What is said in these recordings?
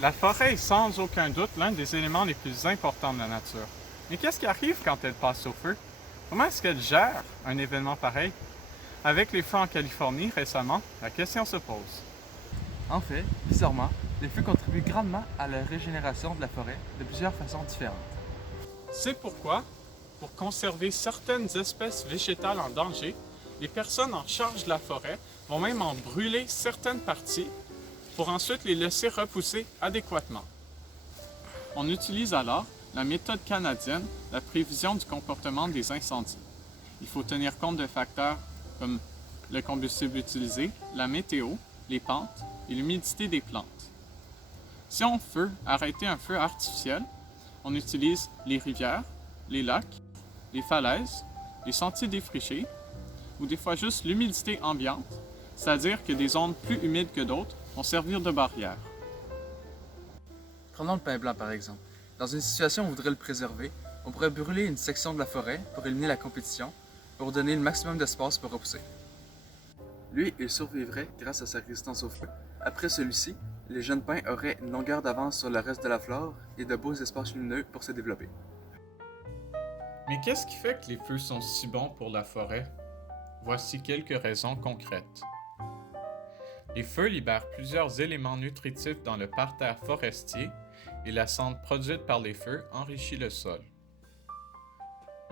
La forêt est sans aucun doute l'un des éléments les plus importants de la nature. Mais qu'est-ce qui arrive quand elle passe au feu? Comment est-ce qu'elle gère un événement pareil? Avec les feux en Californie récemment, la question se pose. En fait, bizarrement, les feux contribuent grandement à la régénération de la forêt de plusieurs façons différentes. C'est pourquoi, pour conserver certaines espèces végétales en danger, les personnes en charge de la forêt vont même en brûler certaines parties pour ensuite les laisser repousser adéquatement. On utilise alors la méthode canadienne, la prévision du comportement des incendies. Il faut tenir compte de facteurs comme le combustible utilisé, la météo, les pentes et l'humidité des plantes. Si on veut arrêter un feu artificiel, on utilise les rivières, les lacs, les falaises, les sentiers défrichés ou des fois juste l'humidité ambiante, c'est-à-dire que des zones plus humides que d'autres vont servir de barrière. Prenons le pin blanc par exemple. Dans une situation où on voudrait le préserver, on pourrait brûler une section de la forêt pour éliminer la compétition, pour donner le maximum d'espace pour repousser. Lui, il survivrait grâce à sa résistance au feu. Après celui-ci, les jeunes pins auraient une longueur d'avance sur le reste de la flore et de beaux espaces lumineux pour se développer. Mais qu'est-ce qui fait que les feux sont si bons pour la forêt? Voici quelques raisons concrètes. Les feux libèrent plusieurs éléments nutritifs dans le parterre forestier et la cendre produite par les feux enrichit le sol.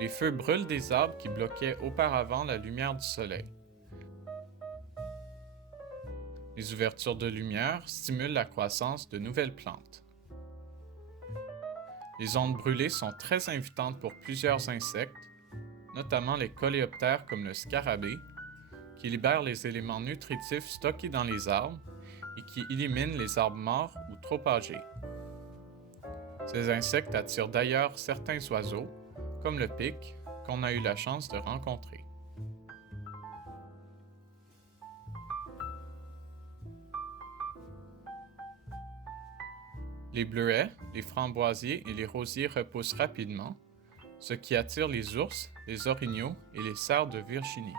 Les feux brûlent des arbres qui bloquaient auparavant la lumière du soleil. Les ouvertures de lumière stimulent la croissance de nouvelles plantes. Les zones brûlées sont très invitantes pour plusieurs insectes, notamment les coléoptères comme le scarabée, qui libèrent les éléments nutritifs stockés dans les arbres et qui éliminent les arbres morts ou trop âgés. Ces insectes attirent d'ailleurs certains oiseaux, comme le pic, qu'on a eu la chance de rencontrer. Les bleuets, les framboisiers et les rosiers repoussent rapidement, ce qui attire les ours, les orignaux et les cerfs de Virginie.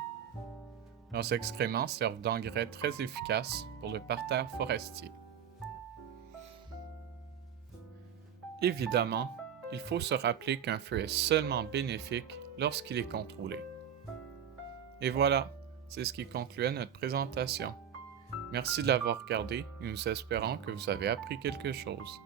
Leurs excréments servent d'engrais très efficaces pour le parterre forestier. Évidemment, il faut se rappeler qu'un feu est seulement bénéfique lorsqu'il est contrôlé. Et voilà, c'est ce qui concluait notre présentation. Merci de l'avoir regardé et nous espérons que vous avez appris quelque chose.